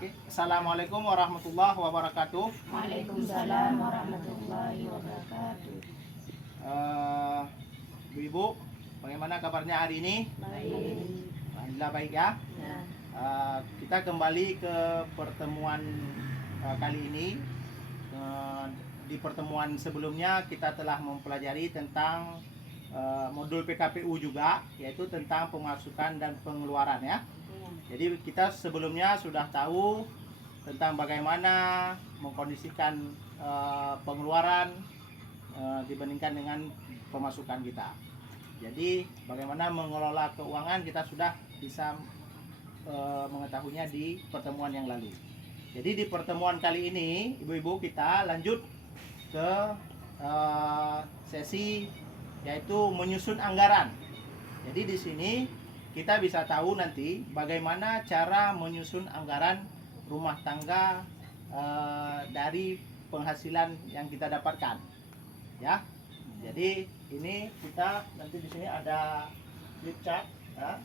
Oke. Assalamualaikum warahmatullahi wabarakatuh. Waalaikumsalam warahmatullahi wabarakatuh. Ibu, bagaimana kabarnya hari ini? Baik. Alhamdulillah baik ya. Ya. Kita kembali ke pertemuan kali ini. Di pertemuan sebelumnya kita telah mempelajari tentang modul PKPU juga, yaitu tentang pemasukan dan pengeluaran ya. Jadi kita sebelumnya sudah tahu tentang bagaimana mengkondisikan pengeluaran dibandingkan dengan pemasukan kita. Jadi bagaimana mengelola keuangan kita sudah bisa mengetahuinya di pertemuan yang lalu. Jadi di pertemuan kali ini ibu-ibu kita lanjut ke sesi yaitu menyusun anggaran. Jadi di sini kita bisa tahu nanti bagaimana cara menyusun anggaran rumah tangga dari penghasilan yang kita dapatkan, ya. Jadi ini kita nanti di sini ada flip chart, ya,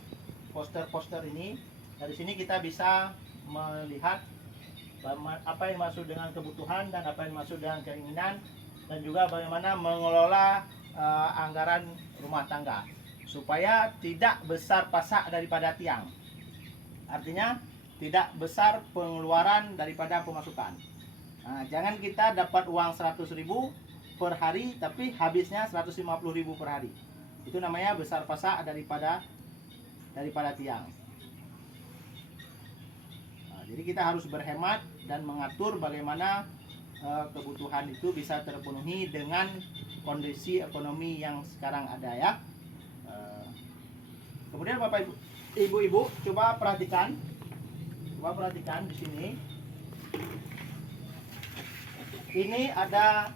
poster-poster ini. Dari sini kita bisa melihat apa yang masuk dengan kebutuhan dan apa yang masuk dengan keinginan, dan juga bagaimana mengelola anggaran rumah tangga supaya tidak besar pasak daripada tiang. Artinya tidak besar pengeluaran daripada pemasukan. Nah, jangan kita dapat uang 100.000 per hari tapi habisnya 150.000 per hari. Itu namanya besar pasak daripada tiang. Nah, jadi kita harus berhemat dan mengatur bagaimana kebutuhan itu bisa terpenuhi dengan kondisi ekonomi yang sekarang ada ya. Kemudian Bapak Ibu, coba perhatikan di sini. Ini ada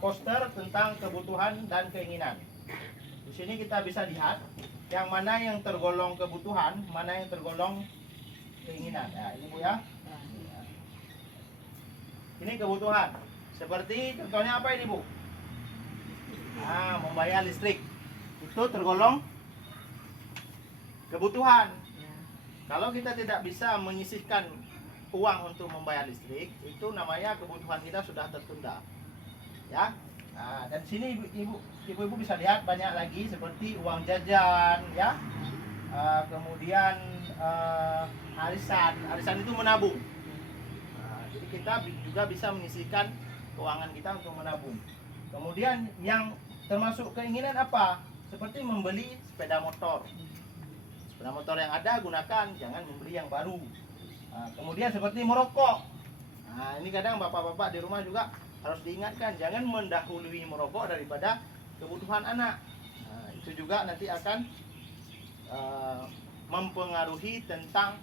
poster tentang kebutuhan dan keinginan. Di sini kita bisa lihat yang mana yang tergolong kebutuhan, mana yang tergolong keinginan. Ya, ini Bu ya. Ini kebutuhan. Seperti contohnya apa ini Bu? Membayar listrik. Itu tergolong kebutuhan. Kalau kita tidak bisa menyisihkan uang untuk membayar listrik, itu namanya kebutuhan kita sudah tertunda. Ya. Nah, dan sini ibu-ibu bisa lihat banyak lagi seperti uang jajan, ya. Kemudian arisan itu menabung. Nah, jadi kita juga bisa menyisihkan keuangan kita untuk menabung. Kemudian yang termasuk keinginan apa? Seperti membeli sepeda motor. Sepeda motor yang ada gunakan, jangan membeli yang baru. Nah, kemudian seperti merokok. Nah, ini kadang bapak-bapak di rumah juga harus diingatkan, jangan mendahului merokok daripada kebutuhan anak. Nah, itu juga nanti akan mempengaruhi tentang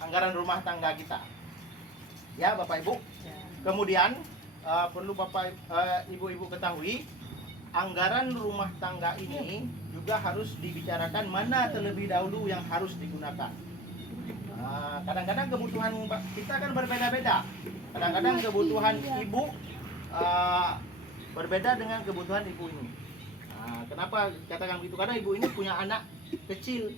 anggaran rumah tangga kita. Ya, Bapak Ibu. Kemudian perlu Bapak Ibu Ketahui, anggaran rumah tangga ini juga harus dibicarakan mana terlebih dahulu yang harus digunakan. Kadang-kadang kebutuhan kita kan berbeda-beda. Kadang-kadang kebutuhan ibu berbeda dengan kebutuhan ibu ini. Kenapa katakan begitu? Karena ibu ini punya anak kecil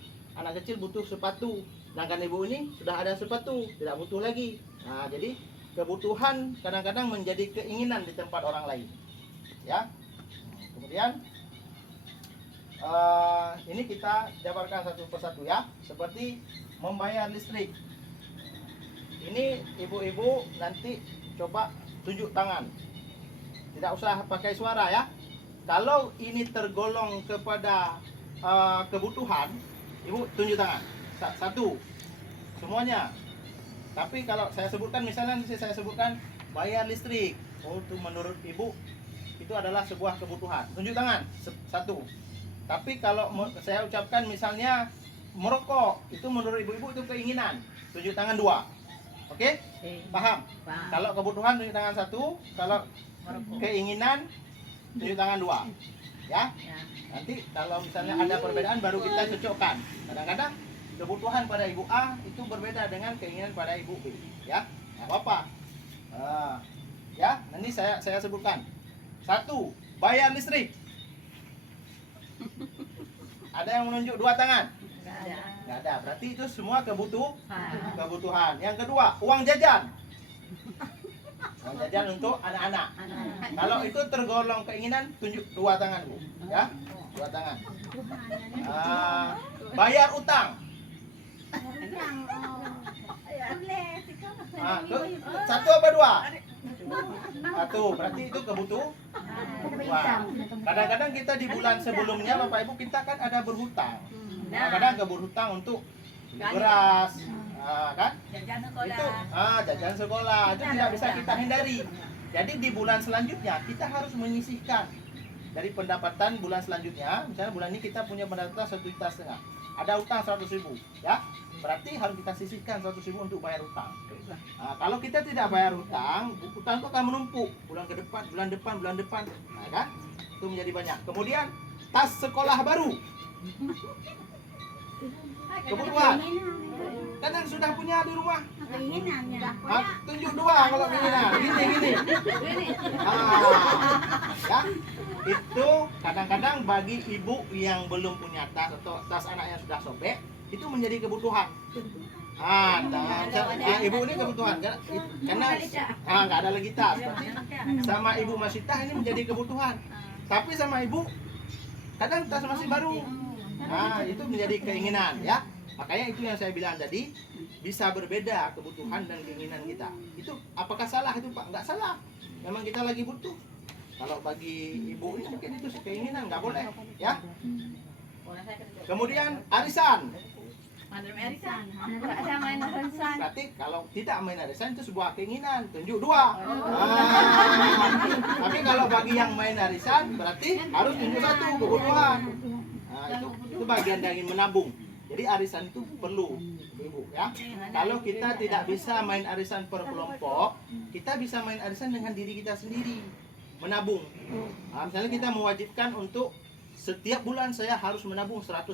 butuh sepatu. Sedangkan ibu ini sudah ada sepatu, tidak butuh lagi. Nah, jadi kebutuhan kadang-kadang menjadi keinginan di tempat orang lain. Ya. Kemudian ini kita jabarkan satu persatu ya, seperti membayar listrik. Ini ibu-ibu nanti coba tunjuk tangan, tidak usah pakai suara ya. Kalau ini tergolong kepada kebutuhan, ibu tunjuk tangan satu semuanya. Tapi kalau saya sebutkan, misalnya saya sebutkan bayar listrik, itu menurut ibu itu adalah sebuah kebutuhan, tunjuk tangan satu. Tapi kalau saya ucapkan misalnya merokok, itu menurut ibu-ibu itu keinginan, tunjuk tangan dua. Oke? Paham? Kalau kebutuhan tunjuk tangan satu, kalau keinginan tunjuk tangan dua. Ya? Nanti kalau misalnya ada perbedaan baru kita cocokkan. Kadang-kadang kebutuhan pada ibu A itu berbeda dengan keinginan pada ibu B. Ya? Nggak apa-apa. Ya, nanti saya sebutkan. Satu, bayar listrik. Ada yang menunjuk dua tangan? Nggak ada. Berarti itu semua kebutuhan. Yang kedua, uang jajan. Uang jajan untuk anak-anak. Kalau itu tergolong keinginan, tunjuk dua tangan, Bu. Ya, dua tangan. Bayar utang. Satu apa dua? Satu. Berarti itu kebutuhan. Kadang-kadang kita di bulan sebelumnya, Bapak Ibu, kita kan ada berhutang. Kadang berhutang untuk beras, kan? Itu jajan sekolah itu tidak bisa kita hindari. Jadi di bulan selanjutnya kita harus menyisihkan dari pendapatan bulan selanjutnya. Misalnya bulan ini kita punya pendapatan 1,5 juta, ada utang 100.000, ya berarti harus kita sisihkan 100.000 untuk bayar utang. Kalau kita tidak bayar utang itu akan menumpuk bulan depan, nah, kan? Itu menjadi banyak. Kemudian tas sekolah baru, kebutuhan. Kan yang sudah punya di rumah. Tunjuk dua kalau keinginan. Gini. Ya. Itu kadang-kadang bagi ibu yang belum punya tas atau tas anaknya sudah sobek, itu menjadi kebutuhan. Ibu ini kebutuhan karena nggak ada lagi tas. Berarti sama ibu masih tas ini menjadi kebutuhan. Tapi sama ibu kadang tas masih baru. Itu menjadi keinginan, ya. Makanya itu yang saya bilang tadi, bisa berbeda kebutuhan dan keinginan kita. Itu apakah salah itu, Pak? Nggak salah. Memang kita lagi butuh. Kalau bagi ibu ini mungkin itu keinginan, nggak boleh, ya. Kemudian arisan. Berarti kalau tidak main arisan itu sebuah keinginan, tunjuk dua. Tapi kalau bagi yang main arisan berarti harus tunjuk satu, kebutuhan. Itu bagian dari menabung. Jadi arisan itu perlu, Ibu, ya. Kalau kita tidak bisa main arisan per kelompok, kita bisa main arisan dengan diri kita sendiri, menabung. Misalnya kita mewajibkan untuk setiap bulan saya harus menabung 100.000.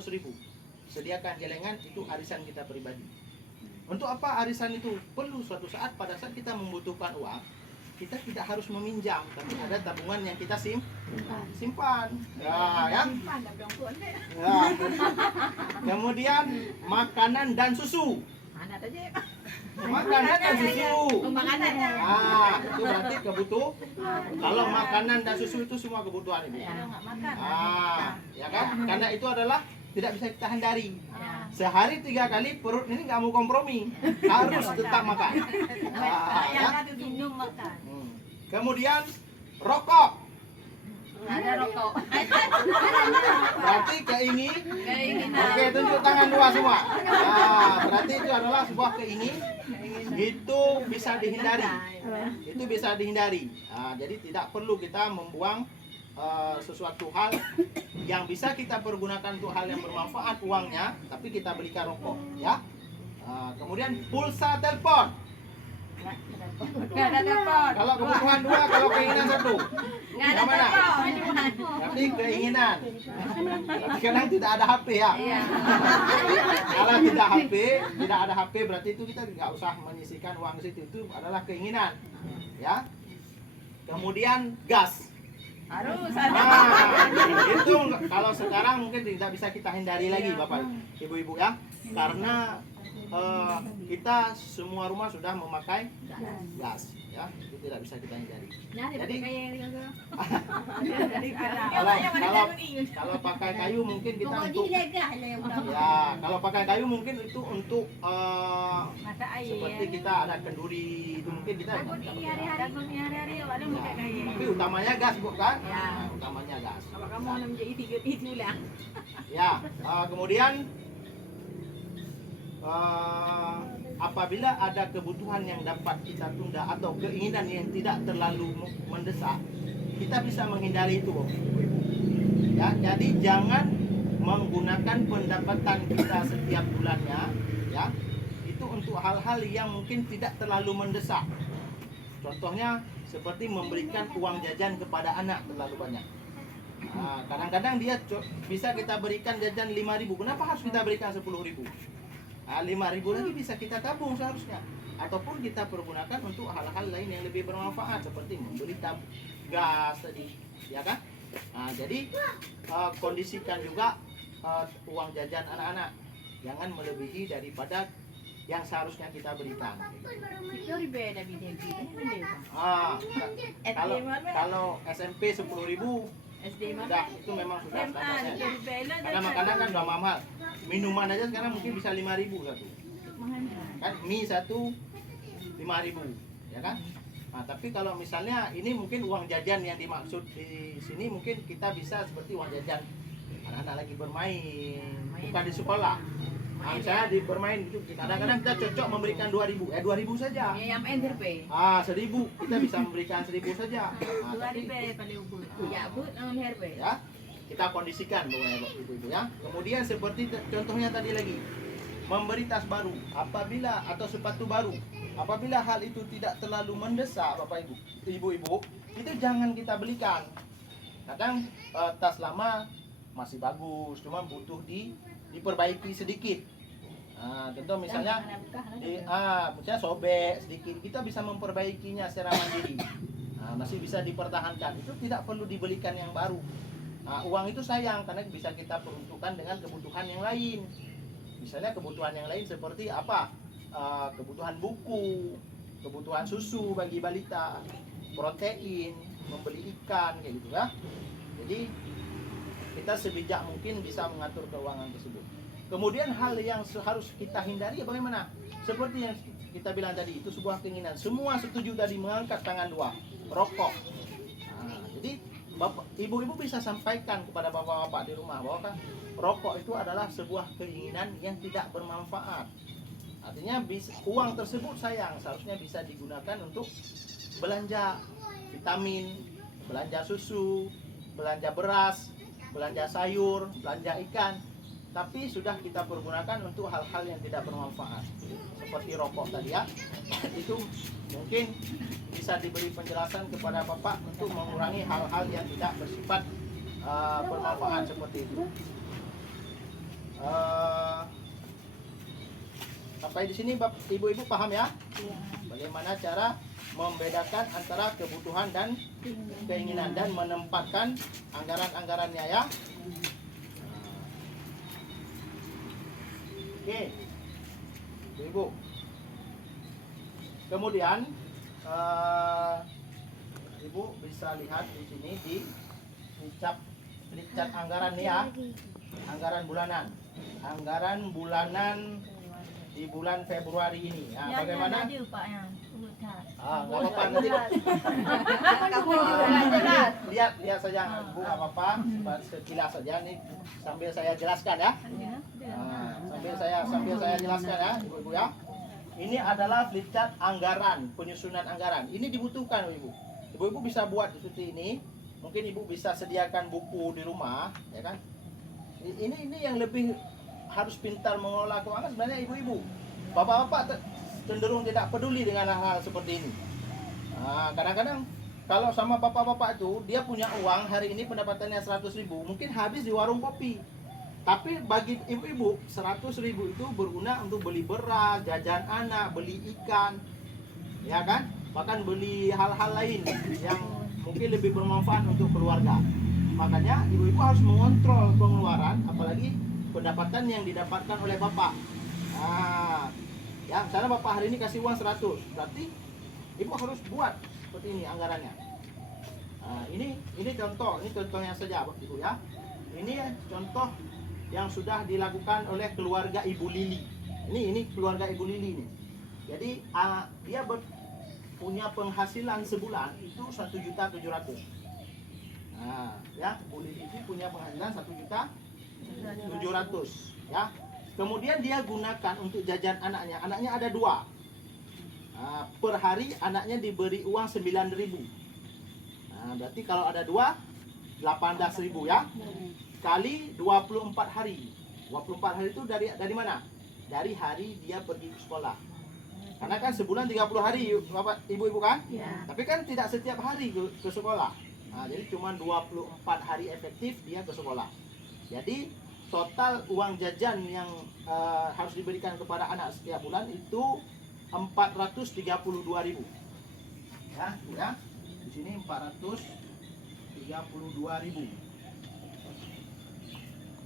Sediakan celengan, itu arisan kita pribadi. Untuk apa arisan itu? Perlu suatu saat pada saat kita membutuhkan uang, kita tidak harus meminjam, tapi ada tabungan yang kita simpan. Ya. Kemudian makanan dan susu. Makanan dan susu. Itu berarti kebutuhan. Kalau makanan dan susu itu semua kebutuhan ini. Ya kan? Karena itu adalah tidak bisa kita hindari. Sehari 3 kali perut ini nggak mau kompromi, harus tetap makan. Ya. Kemudian rokok. Ada rokok. Berarti keinginan. Oke, tunjuk tangan dua semua. Berarti itu adalah sebuah keinginan. Itu bisa dihindari. Itu bisa dihindari. Jadi tidak perlu kita membuang sesuatu hal yang bisa kita pergunakan untuk hal yang bermanfaat uangnya, tapi kita belikan rokok, ya. Kemudian pulsa telepon. Nggak ada telepon. Kalau kebutuhan 2, kalau keinginan 1. Nggak ada Yang mana? telepon. Tapi keinginan. Tapi kadang tidak ada HP, ya. Iya. Kalau tidak ada HP berarti itu kita nggak usah menyisihkan uang ke situ. Itu adalah keinginan, ya. Kemudian gas. Harus ada. Itu kalau sekarang mungkin tidak bisa kita hindari lagi, Bapak Ibu-ibu, ya. Karena kita semua rumah sudah memakai gas, ya. Itu tidak bisa kita hindari. Jadi kalau pakai kayu mungkin kita untuk kalau pakai kayu mungkin itu untuk seperti kita ada kenduri itu mungkin kita tapi utamanya gas, bukan? Utamanya gas. Ya, kemudian apabila ada kebutuhan yang dapat kita tunda atau keinginan yang tidak terlalu mendesak, kita bisa menghindari itu, Ibu. Ya, jadi jangan menggunakan pendapatan kita setiap bulannya, ya, itu untuk hal-hal yang mungkin tidak terlalu mendesak. Contohnya seperti memberikan uang jajan kepada anak terlalu banyak. Kadang-kadang dia bisa kita berikan jajan 5.000. Kenapa harus kita berikan 10.000? 5.000 lagi bisa kita tabung seharusnya, ataupun kita pergunakan untuk hal-hal lain yang lebih bermanfaat seperti membeli gas tadi, ya kan? Jadi kondisikan juga uang jajan anak-anak. jangan melebihi daripada yang seharusnya kita berikan. Itu beda beda. Kalau kalau SMP 10.000 SD mah. udah itu memang sudah SMA standarnya. itu beda. Karena makanan kan udah mahal. Minuman aja sekarang mungkin bisa 5.000 satu. Kan mie satu 5.000, ya kan? Nah, tapi kalau misalnya ini mungkin uang jajan yang dimaksud di sini mungkin kita bisa seperti uang jajan anak-anak lagi bermain, bukan di sekolah. Nah, misalnya di bermain itu kadang-kadang kita cocok memberikan 2.000, 2.000 saja. Ya yang NRP. 1.000 kita bisa memberikan 1.000 saja. Nah, Dua tapi, ribu paling ubud. Ya ubud dengan NRP. ya kita kondisikan pokoknya ibu-ibu ya. Kemudian seperti contohnya tadi lagi, memberi tas baru apabila atau sepatu baru apabila hal itu tidak terlalu mendesak bapak ibu-ibu itu jangan kita belikan. Kadang tas lama masih bagus cuma butuh diperbaiki sedikit. Nah, contoh misalnya misalnya sobek sedikit, kita bisa memperbaikinya secara mandiri. Nah, masih bisa dipertahankan. Itu tidak perlu dibelikan yang baru. Nah, uang itu sayang karena bisa kita peruntukkan dengan kebutuhan yang lain. Misalnya kebutuhan yang lain seperti apa? Kebutuhan buku, kebutuhan susu bagi balita, protein, membeli ikan kayak gitu ya. Jadi kita sebijak mungkin bisa mengatur keuangan tersebut. Kemudian hal yang harus kita hindari bagaimana? Seperti yang kita bilang tadi, itu sebuah keinginan. Semua setuju tadi mengangkat tangan dua, rokok. Nah, jadi ibu-ibu bisa sampaikan kepada bapak-bapak di rumah bahwa kan rokok itu adalah sebuah keinginan yang tidak bermanfaat. Artinya uang tersebut sayang, seharusnya bisa digunakan untuk belanja vitamin, belanja susu, belanja beras, belanja sayur, belanja ikan. Tapi sudah kita pergunakan untuk hal-hal yang tidak bermanfaat seperti rokok tadi ya. Itu mungkin bisa diberi penjelasan kepada bapak untuk mengurangi hal-hal yang tidak bersifat bermanfaat seperti itu. Sampai di sini ibu-ibu paham ya? Bagaimana cara membedakan antara kebutuhan dan keinginan dan menempatkan anggaran-anggarannya ya. Oke, ibu. Kemudian ibu bisa lihat di sini di flipchart anggaran nih ya, anggaran bulanan, di bulan Februari ini. Nah, bagaimana? Ada Pak yang Nggak apa-apa nanti. Lihat saja ibu, nggak apa-apa. Sekilas saja nih sambil saya jelaskan ya. Sambil saya jelaskan ya, ibu-ibu ya. Ini adalah flipchart anggaran, penyusunan anggaran. Ini dibutuhkan ibu. Ibu-ibu bisa buat seperti ini. Mungkin ibu bisa sediakan buku di rumah, ya kan? Ini yang lebih harus pintar mengelola keuangan sebenarnya ibu-ibu. Bapak-bapak cenderung tidak peduli dengan hal-hal seperti ini. Nah, kadang-kadang kalau sama bapak-bapak itu dia punya uang hari ini pendapatannya 100.000, mungkin habis di warung kopi. Tapi bagi ibu-ibu 100.000 itu berguna untuk beli beras, jajan anak, beli ikan, ya kan? Bahkan beli hal-hal lain yang mungkin lebih bermanfaat untuk keluarga. Makanya ibu-ibu harus mengontrol pengeluaran, apalagi pendapatan yang didapatkan oleh bapak. Nah, ya misalnya bapak hari ini kasih uang 100, berarti ibu harus buat seperti ini anggarannya. Nah, ini contohnya saja ibu ya. Ini contoh yang sudah dilakukan oleh keluarga Ibu Lili. Ini keluarga Ibu Lili ini. Jadi dia punya penghasilan sebulan itu 1.700.000. Nah, ya Bu Lili itu punya penghasilan 1.700.000 ya. Kemudian dia gunakan untuk jajan anaknya. Anaknya ada 2. Nah, per hari anaknya diberi uang 9.000. Nah, berarti kalau ada 2 18.000 ya. Kali 24 hari. 24 hari itu dari mana? Dari hari dia pergi ke sekolah. Karena kan sebulan 30 hari Bapak Ibu kan? Ya. Tapi kan tidak setiap hari ke sekolah. Nah, jadi cuma 24 hari efektif dia ke sekolah. Jadi total uang jajan yang harus diberikan kepada anak setiap bulan itu 432.000. Ya. Di sini 432.000.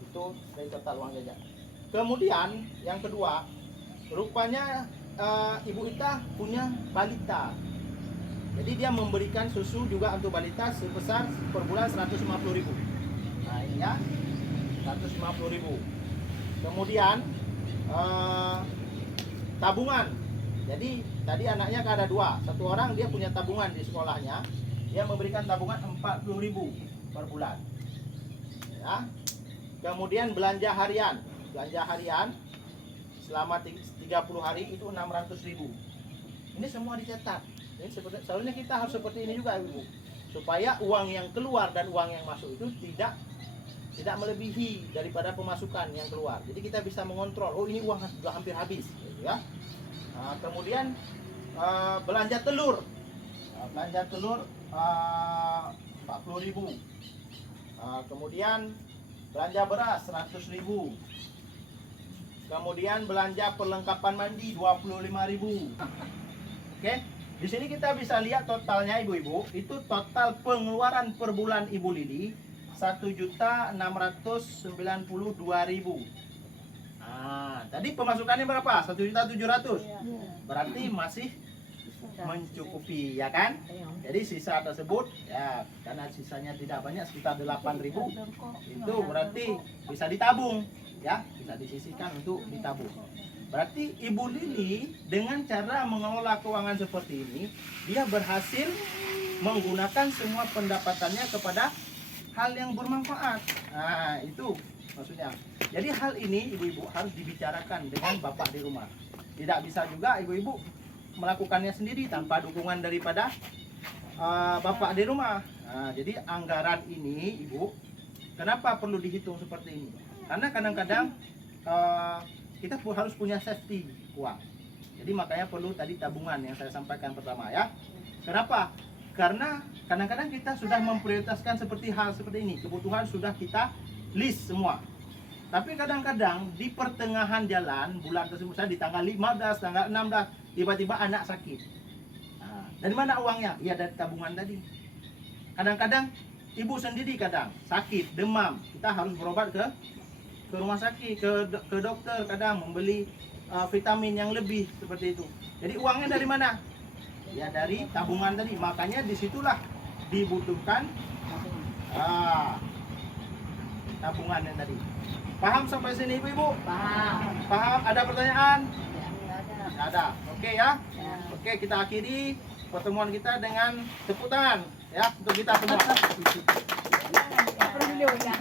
Itu dari total uang jajan. Kemudian yang kedua, rupanya Ibu Ita punya balita. Jadi dia memberikan susu juga untuk balita sebesar per bulan 150.000. Nah ini ya, 150.000. Kemudian tabungan. Jadi tadi anaknya ada 2. Satu orang dia punya tabungan di sekolahnya. Dia memberikan tabungan 40.000 per bulan. Ya. Kemudian belanja harian. Belanja harian selama 30 hari itu 600.000. Ini semua dicatat. Ini sebenarnya kita harus seperti ini juga, Ibu. Supaya uang yang keluar dan uang yang masuk itu tidak melebihi daripada pemasukan yang keluar. Jadi kita bisa mengontrol. Oh ini uang sudah hampir habis, gitu ya. Nah, kemudian belanja telur. Belanja telur 40.000. Kemudian belanja beras 100.000. Kemudian belanja perlengkapan mandi 25.000. Oke, di sini kita bisa lihat totalnya ibu-ibu. Itu total pengeluaran per bulan Ibu Lili 1.692.000. Nah, tadi pemasukannya berapa? 1.700.000. Berarti masih mencukupi, ya kan? Jadi sisa tersebut ya, karena sisanya tidak banyak, sekitar 8.000, itu berarti bisa ditabung, ya, bisa disisihkan untuk ditabung. Berarti Ibu Lili dengan cara mengelola keuangan seperti ini, dia berhasil menggunakan semua pendapatannya kepada hal yang bermanfaat. Nah, itu maksudnya. Jadi hal ini ibu-ibu harus dibicarakan dengan bapak di rumah. Tidak bisa juga ibu-ibu melakukannya sendiri tanpa dukungan daripada bapak di rumah. Nah, jadi anggaran ini ibu, kenapa perlu dihitung seperti ini? Karena kadang-kadang kita harus punya safety uang. Jadi makanya perlu tadi tabungan yang saya sampaikan pertama ya. Kenapa? Karena kadang-kadang kita sudah memprioritaskan seperti hal seperti ini. Kebutuhan sudah kita list semua. Tapi kadang-kadang di pertengahan jalan bulan tersebut, saya di tanggal 15, tanggal 16, tiba-tiba anak sakit. Nah, dari mana uangnya? Ya dari tabungan tadi. Kadang-kadang ibu sendiri kadang sakit, demam. Kita harus berobat ke rumah sakit, ke dokter, kadang membeli vitamin yang lebih seperti itu. Jadi uangnya dari mana? Ya dari tabungan tadi. Makanya disitulah dibutuhkan tabungan yang tadi. Paham sampai sini ibu-ibu? Paham. Paham? Ada pertanyaan? Ya. Ada. Oke ya? Ya. Oke, kita akhiri pertemuan kita dengan tepuk tangan ya untuk kita semua. Apa dulu ya?